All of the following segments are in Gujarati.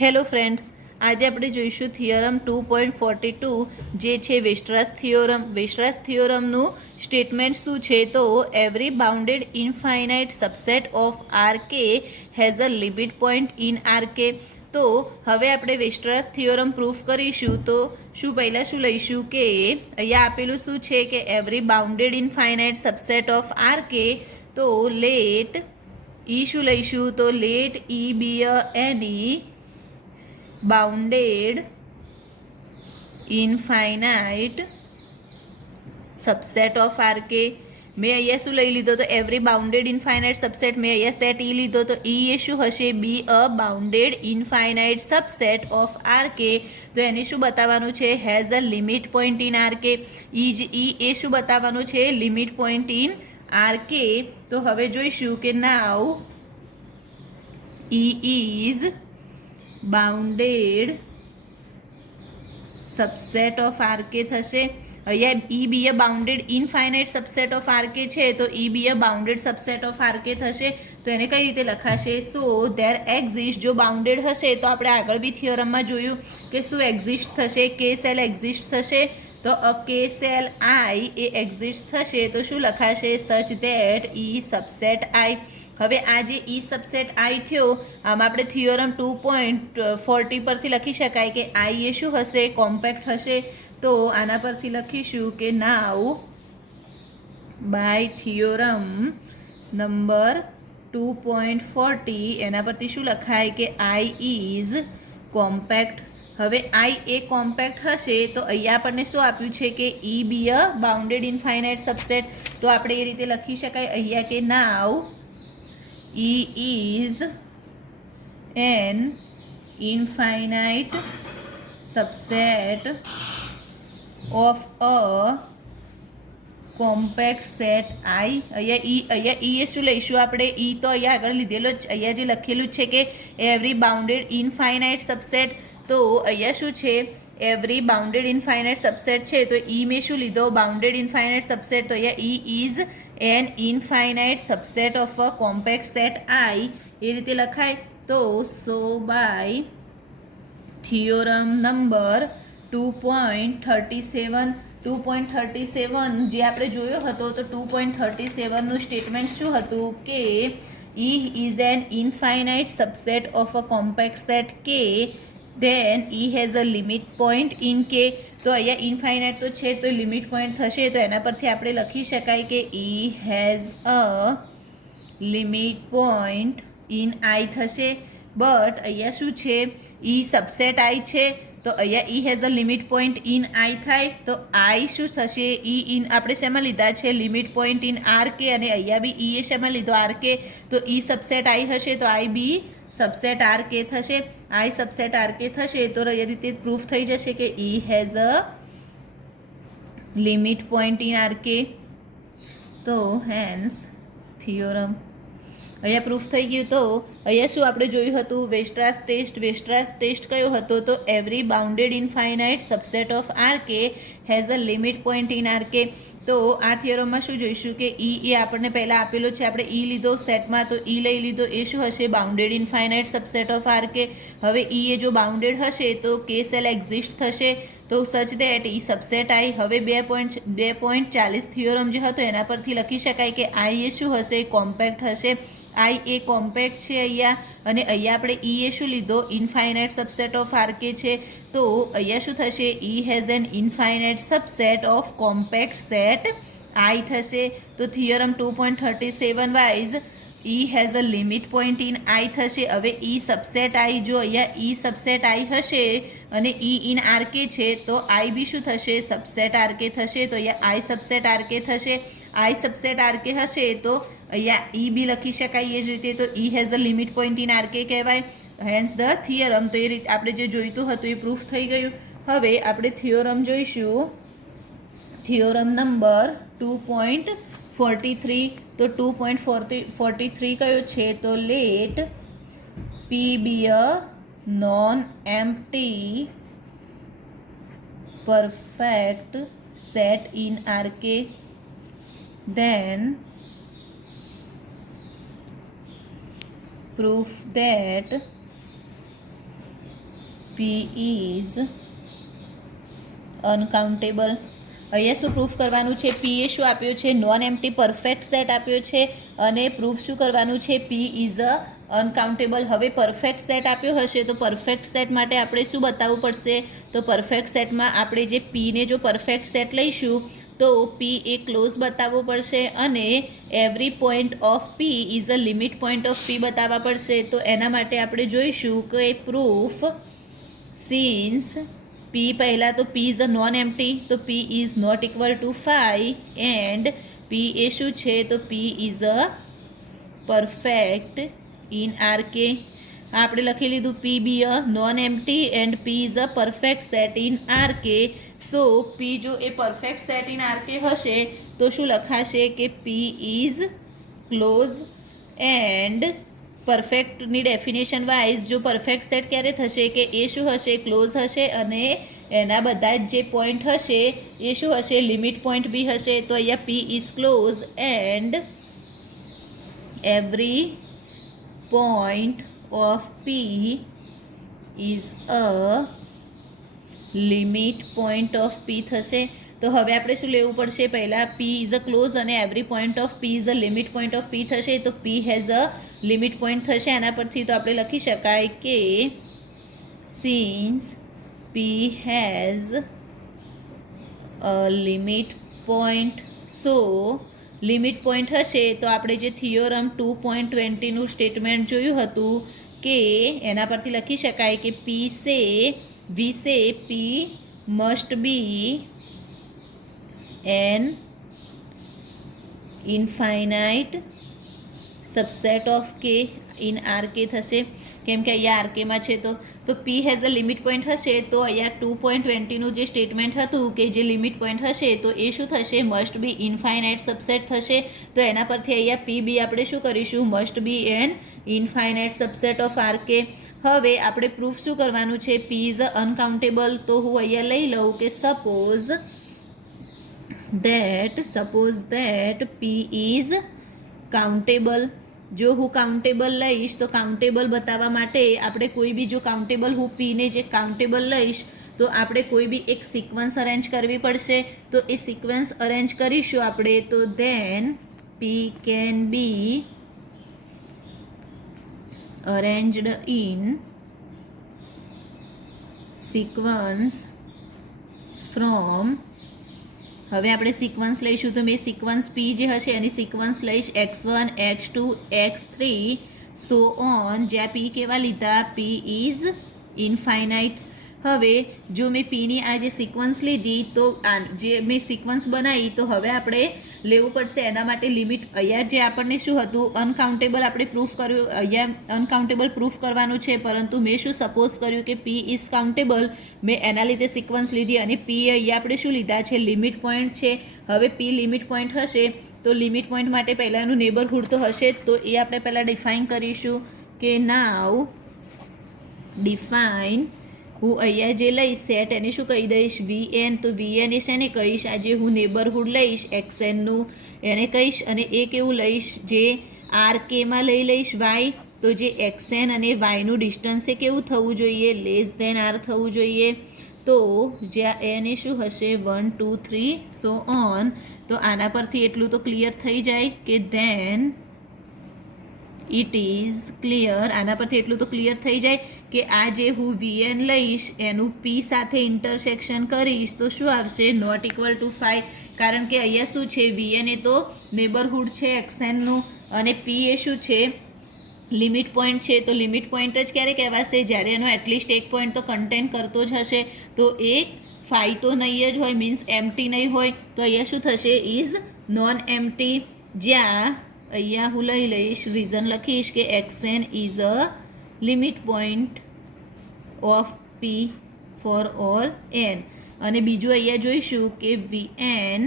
હેલો ફ્રેન્ડ્સ, આજે આપણે જોઈશું થિયરમ 2.42 જે છે વેસ્ટરાસ થિયોરમ. વેસ્ટરાસ થિયોરમનું સ્ટેટમેન્ટ શું છે? તો every bounded infinite subset of R કે has a limit point in R કે. તો હવે આપણે વેસ્ટરાસ થિયોરમ પ્રૂફ કરીશું. તો પહેલાં શું લઈશું કે અહીંયા આપેલું શું છે કે every bounded infinite subset of R કે. તો લેટ શું લઈશું? તો let be any bounded infinite subset of RK. મેં અહીંયા શું લઈ લીધો? તો એવરી બાઉન્ડેડ ઇનફાઇનાઇટ સબસેટ. મેં અહીંયા સેટ લીધો, તો એ શું હશે? B a bounded infinite subset of R કે. તો એને શું બતાવવાનું છે? Has a limit point in R k. એ શું બતાવવાનું છે? લિમિટ પોઈન્ટ ઇન આર કે. તો હવે જોઈશું કે now is bounded subset of R k થશે. અહીંયા બી એ bounded infinite subset of R k છે, તો બી એ bounded subset of R k થશે. તો એને કઈ રીતે લખાશે? સો ધેર એક્ઝિસ્ટ, જો બાઉન્ડેડ હશે તો આપણે આગળ બી થિયોરમમાં જોયું કે શું એક્ઝિસ્ટ થશે? કે સેલ એક્ઝિસ્ટ થશે. તો અ કે સેલ આઈ એ એક્ઝિસ્ટ થશે તો શું લખાશે? સચ ધેટ સબસેટ આઈ. હવે આ જે સબસેટ આઈ થયો, આમાં આપણે થિયોરમ 2.40 પરથી લખી શકાય કે આઈ એ શું હશે? કોમ્પેક્ટ હશે. તો આના પરથી લખીશું કે નાવ બાય થિયોરમ નંબર 2.40 એના પરથી શું લખાય કે આઈ ઇઝ કોમ્પેક્ટ. હવે આઈ એ કોમ્પેક્ટ હશે તો અહીંયા આપણને શું આપ્યું છે કે બી અ બાઉન્ડેડ ઇનફાઇનાઇટ સબસેટ. તો આપણે એ રીતે લખી શકાય અહીંયા કે નાવ is an infinite subset of a compact set I. અહીંયા શું લઈશું આપણે? તો અહીંયા આગળ લીધેલો જ, અહીંયા જે લખેલું છે કે એવરી બાઉન્ડેડ ઇનફાઇનાઇટ સબસેટ. તો અહીંયા શું છે? એવરી બાઉન્ડેડ ઇનફાઇનાઇટ સબસેટ છે, તો મેં શું લીધો? Bounded infinite subset. તો અહીંયા is an infinite subset of a compact set I, એ રીતે લખાય. તો સો બાય થિયોરમ નંબર 2.37 જે આપણે જોયો હતો, તો 2.37નું સ્ટેટમેન્ટ શું હતું કે is an infinite subset of a compact set કે then has a limit point in K. તો અહીંયા ઇનફાઇનાઇટ તો છે તો લિમિટ પોઈન્ટ થશે, તો એના પરથી આપણે લખી શકાય કે has a limit point in I થશે. બટ અહીંયા શું છે? સબસેટ આઈ છે, તો અહીંયા has a limit point in આઈ થાય. તો આઈ શું થશે? ઇન આપણે શેમાં લીધા છે? લિમિટ પોઈન્ટ ઇન આર કે. અને અહીંયા બી એ શેમાં લીધો? R K. તો સબસેટ આઈ હશે તો આઈ બી સબસેટ આર કે થશે. આઈ સબસેટ આર કે થશે તો એ રીતે પ્રૂફ થઈ જશે કે has a limit point in R કે. તો હેન્સ થિયોરમ અહીંયા પ્રૂફ થઈ ગયું. તો અહીંયા શું આપણે જોયું હતું? વેસ્ટરાસ ટેસ્ટ. વેસ્ટરાસ ટેસ્ટ કયો હતો? તો every bounded infinite subset of R કે has a limit point in R કે. તો આ થિયરમમાં શું જોઈશું કે એ આપણને પહેલાં આપેલો છે, આપણે લીધો સેટમાં, તો લઈ લીધો. એ શું હશે? Bounded infinite subset of R k. હવે એ જો બાઉન્ડેડ હશે તો કે સેલ એક્ઝિસ્ટ થશે. તો સચ દેટ સબસેટ આઈ. હવે 2.40 થિયોરમ જે હતો એના પરથી લખી શકાય કે આઈ એ શું હશે? કોમ્પેક્ટ હશે. આઈ એ કોમ્પેક્ટ છે અહીંયા. અને અહીંયા આપણે શું લીધો? Infinite subset of R k છે. તો અહીંયા શું થશે? Has an infinite subset of compact set I થશે. તો theorem 2.37 wise has a limit point in I થશે. હવે સબસેટ આઈ, જો અહીંયા સબસેટ આઈ હશે અને ઇન આર કે છે, તો આઈ બી શું થશે? સબસેટ આર કે થશે. તો અહીંયા આઈ સબસેટ આર કે થશે. આઈ સબસેટ આર કે હશે તો અહીંયા બી લખી શકાય એ જ રીતે. તો has a limit point in R k કહેવાય. Hence the theorem. તો એ રીતે આપણે જે જોઈતું હતું એ પ્રૂફ થઈ ગયું. હવે આપણે થિયોરમ જોઈશું. Theorem number 2.43. તો 2.43 કયો છે? તો let P B a non empty perfect set in R k, then proof that P is uncountable. અહીંયા શું પ્રૂફ કરવાનું છે? પી એ શું આપ્યો છે? નોન એમ્પ્ટી પરફેક્ટ સેટ આપ્યો છે અને પ્રૂફ શું કરવાનું છે? P is a uncountable. હવે પરફેક્ટ સેટ આપ્યો હશે તો પરફેક્ટ સેટ માટે આપણે શું બતાવવું પડશે? તો પરફેક્ટ સેટમાં આપણે જે પીને જો પરફેક્ટ સેટ લઈશું તો પી એ ક્લોઝ બતાવવો પડશે અને every point of P is a limit point of પી બતાવવા પડશે. તો એના માટે આપણે જોઈશું કે પ્રૂફ સિન્સ પી પહેલાં તો P is a non empty, તો P is not equal to 5 and P એ શું છે? તો P is a perfect in R k. આપણે લખી લીધું P B a non empty and P is a perfect set in R k. So P જો એ perfect set in R k હશે તો શું લખાશે કે પી ઇઝ ક્લોઝ એન્ડ પરફેક્ટની ડેફિનેશન વાઇઝ જો પરફેક્ટ સેટ ક્યારે થશે કે એ શું હશે? ક્લોઝ હશે અને એના બધા જ જે પોઈન્ટ હશે એ શું હશે? લિમિટ પોઈન્ટ બી હશે. તો અહીંયા P is close and every point of P is a limit point of P થશે. તો હવે આપણે શું લેવું પડશે? પહેલાં પી ઇઝ અ ક્લોઝ અને every point of P is a limit point of P થશે. તો P has a limit point થશે. આના પરથી તો આપણે લખી શકાય કે since P has a limit point, so limit point હશે તો આપણે જે થિયોરમ 2.20નું સ્ટેટમેન્ટ જોયું હતું કે એના પરથી લખી શકાય કે પી say V say P must be an infinite subset of k in R k થશે. કેમ કે અહીંયા આર કેમાં છે તો P has a limit point હશે તો અહીંયા 2.20નું જે સ્ટેટમેન્ટ હતું કે જે લિમિટ પોઈન્ટ હશે તો એ શું થશે? મસ્ટ બી ઇનફાઇનાઇટ સબસેટ થશે. તો એના પરથી અહીંયા પી બી આપણે શું કરીશું? Must be an infinite subset of R k. હવે આપણે પ્રૂફ શું કરવાનું છે? P is uncountable. તો હું અહીંયા લઈ લઉં કે suppose that P is countable. જો હું કાઉન્ટેબલ લઈશ તો કાઉન્ટેબલ બતાવવા માટે આપણે કોઈ બી જો કાઉન્ટેબલ હું પીને જે કાઉન્ટેબલ લઈશ તો આપણે કોઈ બી એક સિક્વન્સ અરેન્જ કરવી પડશે. તો એ સિક્વન્સ અરેન્જ કરીશું આપણે તો then P can be arranged in sequence from. હવે આપણે સિક્વન્સ લઈશું તો મેં સિક્વન્સ પી જે હશે એની સિક્વન્સ લઈશ x1 x2 x3 so on. જ્યાં પી કેવા લીધા? પી ઇઝ ઇનફાઇનાઇટ. હવે જો મેં પીની આ જે સિક્વન્સ લીધી તો જે મેં સિક્વન્સ બનાવી તો હવે આપણે લેવું પડશે એના માટે લિમિટ. અહીંયા જે આપણને શું હતું? અનકાઉન્ટેબલ આપણે પ્રૂફ કર્યું. અહીંયા અનકાઉન્ટેબલ પ્રૂફ કરવાનું છે પરંતુ મેં શું સપોઝ કર્યું કે પી ઇઝ કાઉન્ટેબલ. મેં એના લીધે સિક્વન્સ લીધી અને પી અહીંયા આપણે શું લીધા છે? લિમિટ પોઈન્ટ છે. હવે પી લિમિટ પોઈન્ટ હશે તો લિમિટ પોઈન્ટ માટે પહેલાં એનું નેબરહુડ તો હશે જ. તો એ આપણે પહેલાં ડિફાઇન કરીશું કે નાવ ડિફાઇન. હું અહીંયા જે લઈશ સેટ એને શું કહી દઈશ? V n. તો વી એન એ શેને કહીશ? આ જે હું નેબરહુડ લઈશ એક્સએનનું એને કહીશ અને એ કેવું લઈશ? જે આર કેમાં લઈ લઈશ વાય. તો જે એક્સએન અને વાયનું ડિસ્ટન્સ એ કેવું થવું જોઈએ? લેસ દેન આર થવું જોઈએ. તો જ્યાં એન એ શું હશે? 1 2 3 સો ઓન. તો આના પરથી એટલું તો ક્લિયર થઈ જાય કે ધેન ઇટ ઇઝ ક્લિયર. આના પરથી એટલું તો ક્લિયર થઈ જાય કે આ જે હું વીએન લઈશ એનું પી સાથે ઇન્ટરસેક્શન કરીશ તો શું આવશે? Not equal to 5. કારણ કે અહીંયા શું છે? વીએન એ તો નેબરહુડ છે એક્સએનનું અને પી એ શું છે? લિમિટ પોઈન્ટ છે. તો લિમિટ પોઈન્ટ જ ક્યારે કહેવાશે? જ્યારે એનો એટલીસ્ટ એક પોઈન્ટ તો કન્ટેન કરતો જ હશે. તો એક 5 તો નહીં જ હોય, મીન્સ એમ્પ્ટી નહીં હોય. તો અહીંયા શું થશે? Is non empty. જ્યાં અહીંયા હું લઈ લઈશ રીઝન લખીશ કે x n is a limit point of P for all n. અને બીજું અહીંયા જોઈશું કે V n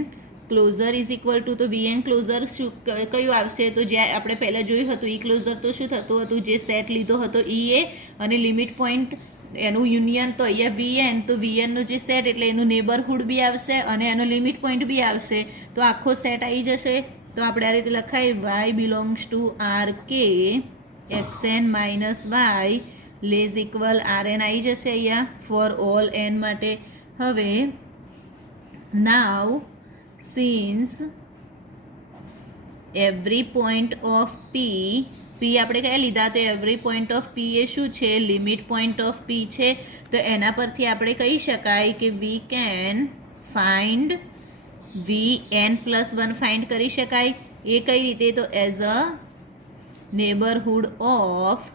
closure is equal to. તો વી એન ક્લોઝર શું કયું આવશે? તો જ્યાં આપણે પહેલાં જોયું હતું ઈ ક્લોઝર તો શું થતું હતું? જે સેટ લીધો હતો ઈ એ અને લિમિટ પોઈન્ટ એનું યુનિયન. તો અહીંયા વીએન તો વીએનનો જે સેટ એટલે એનું નેબરહુડ બી આવશે અને એનો લિમિટ પોઈન્ટ બી આવશે. તો આખો સેટ આવી જશે. તો આપણે આ રીતે લખાય Y belongs to R k x n minus y less equal R n આવી જશે અહીંયા ફોર ઓલ એન માટે. હવે now since every point of P આપણે કયા લીધા? તો એવરી પોઈન્ટ ઓફ પી એ શું છે? લિમિટ પોઈન્ટ ઓફ પી છે. તો એના પરથી આપણે કહી શકાય કે we can find vn+1 find કરી શકાય. એ કઈ રીતે? તો as a neighbourhood of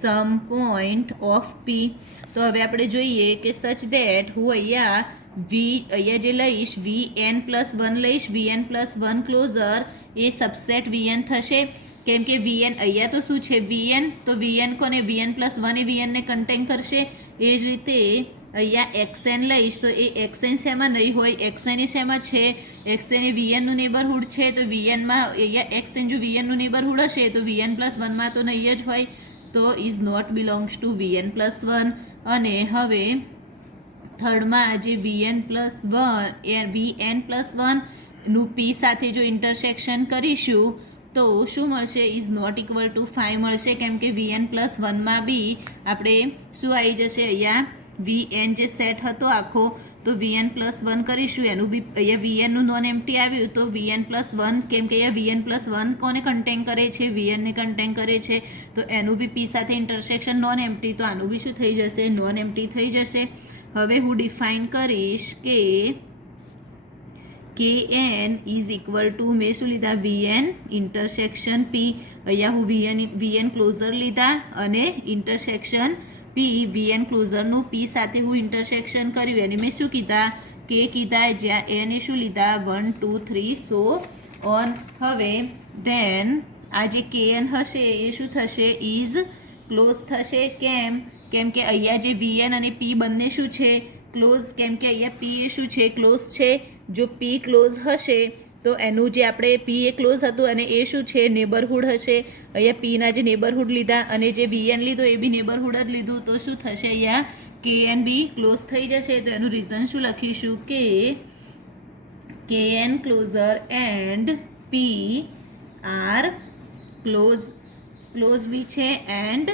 sum point of પી. તો હવે આપણે જોઈએ કે સચ ધેટ હું અહીંયા જે લઈશ vn+1 લઈશ, vn+1 ક્લોઝર એ સબસેટ vn થશે. કેમ કે vn અહીંયા તો શું છે? vn. તો vn કોને? vn+1 એ vn ને કન્ટેન કરશે. એ જ રીતે અહીંયા xn લઈશ તો એ xn શેમાં નહીં હોય? xn એ શેમાં છે? xn એ vnનું નેબરહુડ છે. તો vnમાં અહીંયા xn જો vnનું નેબરહુડ હશે તો vn+1માં તો નહીં જ હોય. તો is not belongs to vn+1. અને હવે થર્ડમાં જે vn+1 નું પી સાથે જો ઇન્ટરસેક્શન કરીશું તો શું મળશે? ઇઝ નોટ ઇક્વલ ટુ 5 મળશે. કેમ કે vn+1માં બી આપણે શું આવી જશે? અહીંયા vn જે સેટ હતો આખો તો vn+1 કરીશું એનું બી અહીંયા vnનું નોન એમ્પ્ટી આવ્યું તો vn+1 કેમ કે અહીંયા vn+1 કોને કન્ટેન કરે છે? vnને કન્ટેન કરે છે. તો એનું બી પી સાથે ઇન્ટરસેક્શન નોન એમ્પ્ટી તો આનું બી શું થઈ જશે? નોન એમ્પ્ટી થઈ જશે. હવે હું ડિફાઇન કરીશ કે kn ઇઝ ઇક્વલ ટુ મેં શું લીધા? vn ઇન્ટરસેક્શન પી. અહીંયા હું vn ક્લોઝર લીધા અને ઇન્ટરસેક્શન પી vn ક્લોઝરનું પી સાથે હું ઇન્ટરસેક્શન કર્યું અને મેં શું કીધા? કે કીધા. જ્યાં એન એ શું લીધા? 1 2 3 સો ઓન. હવે ધેન આ જે kn હશે એ શું થશે? ઇઝ ક્લોઝ થશે. કેમ કે અહીંયા જે vn અને p બંને શું છે? ક્લોઝ. કેમ કે અહીંયા p એ શું છે? ક્લોઝ છે. જો p ક્લોઝ હશે તો એનું જે આપણે p એ ક્લોઝ હતું અને એ શું છે? નેબરહુડ હશે. અહીંયા pના જે નેબરહુડ લીધા અને જે vn લીધો એ બી નેબરહુડ જ લીધું તો શું થશે? અહીંયા kn બી ક્લોઝ થઈ જશે. તો એનું રીઝન શું લખીશું? કે kn closure and p are close B છે એન્ડ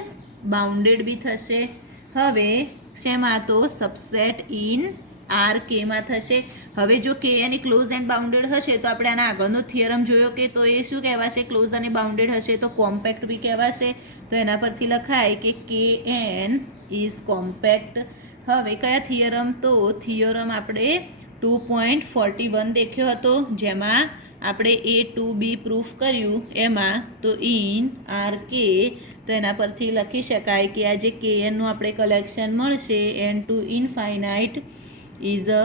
બાઉન્ડેડ બી થશે. હવે શેમાં? તો સબસેટ ઇન આર કેમાં થશે. હવે જો kn એ ક્લોઝ એન્ડ બાઉન્ડેડ હશે તો આપણે આના આગળનો થિયરમ જોયો કે તો એ શું કહેવાશે? ક્લોઝ અને બાઉન્ડેડ હશે તો કોમ્પેક્ટ બી કહેવાશે. તો એના પરથી લખાય કે kn ઇઝ કોમ્પેક્ટ. હવે કયા થિયરમ? તો થિયરમ આપણે 2.41 દેખ્યો હતો જેમાં આપણે A2B પ્રૂફ કર્યું એમાં. તો ઇન આર કે તો એના પરથી લખી શકાય કે આ જે knનું આપણે કલેક્શન મળશે n to infinite is a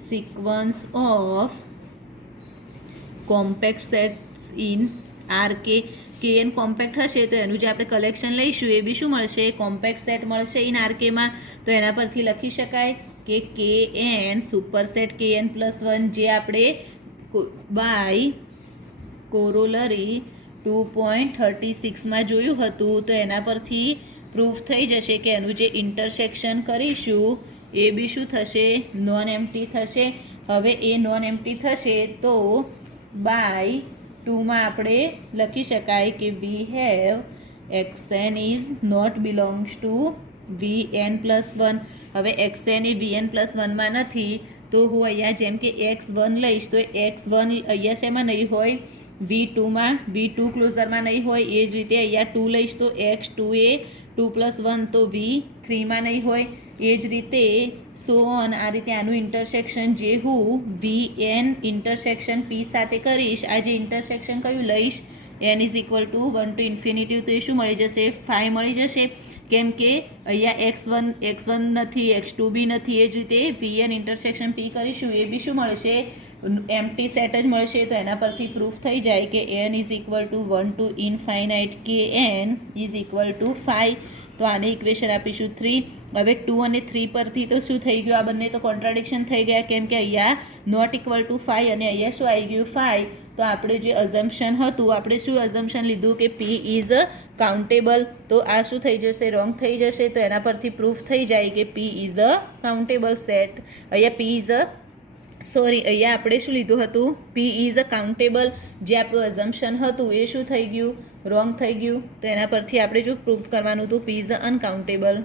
sequence of compact sets in RK. kn compact હશે તો એનું જે આપણે કલેક્શન લઈશું એ બી શું મળશે? કોમ્પેક્ટ સેટ મળશે ઇન RKમાં. તો એના પરથી લખી શકાય કે kn સુપરસેટ kn+1 જે આપણે બાય કોરોલરી 2.36માં જોયું હતું તો એના પરથી પ્રૂફ થઈ જશે કે એનું જે ઇન્ટરસેક્શન કરીશું એ બી શું થશે? નોન એમ્પ્ટી થશે. હવે એ નોન એમ્પ્ટી થશે તો બાય 2માં આપણે લખી શકાય કે we have xn is not belongs to vn+1. હવે xn એ vn+1માં નથી તો હું અહીંયા જેમ કે x1 લઈશ તો x1 અહીંયા શેમાં નહીં હોય? v2માં. v2 ક્લોઝરમાં નહીં હોય. એ જ રીતે અહીંયા 2 લઈશ તો x2 એ 2+1 તો v3માં નહીં હોય. એ જ રીતે સો ઓન. આ રીતે આનું ઇન્ટરસેક્શન જે હું vn ઇન્ટરસેક્શન p સાથે કરીશ આ જે ઇન્ટરસેક્શન કયું લઈશ n is equal to 1 two infinity તો એ શું મળી જશે? 5 મળી જશે. કેમ કે અહીંયા x1 નથી, x2 બી નથી. એ જ રીતે vn ઇન્ટરસેક્શન p કરીશું એ બી શું મળશે? એમ્પ્ટી સેટ જ મળશે. તો એના પરથી પ્રૂફ થઈ જાય કે n is equal to 1 to infinite kn is equal to 5. તો આને ઇક્વેશન આપીશું 3. હવે 2 અને 3 પરથી તો શું થઈ ગયું? આ બંને તો કોન્ટ્રાડિક્શન થઈ ગયા કેમ કે અહીંયા નોટ ઇક્વલ ટુ 5 અને અહીંયા શું આવી ગયું? 5. તો આપણે જે અઝમ્પશન હતું આપણે શું અઝમ્પશન લીધું કે p ઇઝ કાઉન્ટેબલ. તો આ શું થઈ જશે? રોંગ થઈ જશે. તો એના પરથી પ્રૂફ થઈ જાય કે p is a countable set. અહીંયા p ઇઝ અ સોરી, અહીંયા આપણે શું લીધું હતું? પી ઇઝ અ કાઉન્ટેબલ. જે આપણું અઝમ્પશન હતું એ શું થઈ ગયું? રોંગ થઈ ગયું. તો એના પરથી આપણે જો પ્રૂફ કરવાનું હતું પી ઇઝ અ અનકાઉન્ટેબલ.